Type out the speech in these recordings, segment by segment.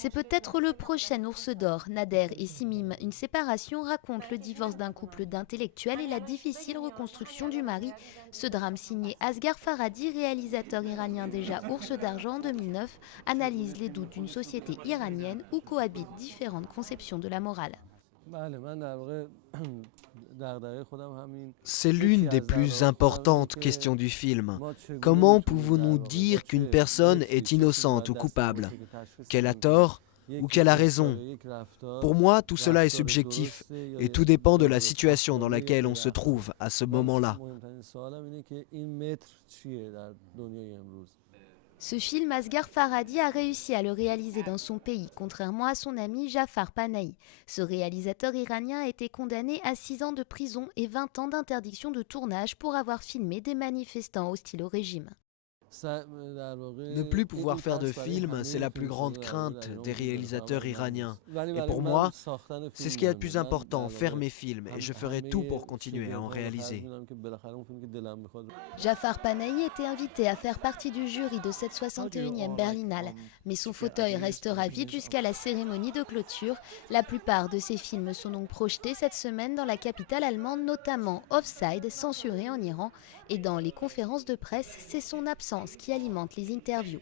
C'est peut-être le prochain ours d'or. Nader et Simim, une séparation, raconte le divorce d'un couple d'intellectuels et la difficile reconstruction du mari. Ce drame signé Asghar Farhadi, réalisateur iranien déjà ours d'argent en 2009, analyse les doutes d'une société iranienne où cohabitent différentes conceptions de la morale. C'est l'une des plus importantes questions du film. Comment pouvons-nous dire qu'une personne est innocente ou coupable? Qu'elle a tort ou qu'elle a raison? Pour moi, tout cela est subjectif et tout dépend de la situation dans laquelle on se trouve à ce moment-là. Ce film, Asghar Farhadi a réussi à le réaliser dans son pays, contrairement à son ami Jafar Panahi. Ce réalisateur iranien a été condamné à 6 ans de prison et 20 ans d'interdiction de tournage pour avoir filmé des manifestants hostiles au régime. Ne plus pouvoir faire de films, c'est la plus grande crainte des réalisateurs iraniens. Et pour moi, c'est ce qui est le plus important, faire mes films, et je ferai tout pour continuer à en réaliser. Jafar Panahi était invité à faire partie du jury de cette 61e Berlinale, mais son fauteuil restera vide jusqu'à la cérémonie de clôture. La plupart de ses films sont donc projetés cette semaine dans la capitale allemande, notamment Offside, censuré en Iran, et dans les conférences de presse, c'est son absence qui alimente les interviews.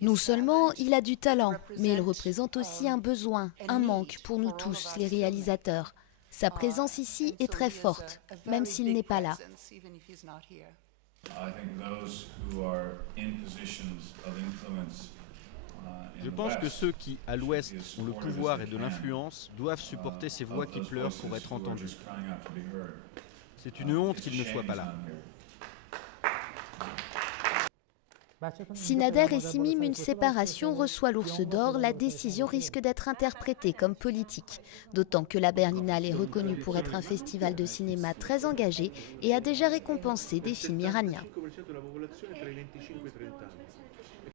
Non seulement il a du talent, mais il représente aussi un besoin, un manque pour nous tous, les réalisateurs. Sa présence ici est très forte, même s'il n'est pas là. Je pense que ceux qui, à l'Ouest, ont le pouvoir et de l'influence, doivent supporter ces voix qui pleurent pour être entendues. C'est une honte qu'ils ne soient pas là. Si Nader et Simim, une séparation, reçoit l'ours d'or, la décision risque d'être interprétée comme politique. D'autant que la Berlinale est reconnue pour être un festival de cinéma très engagé et a déjà récompensé des films iraniens.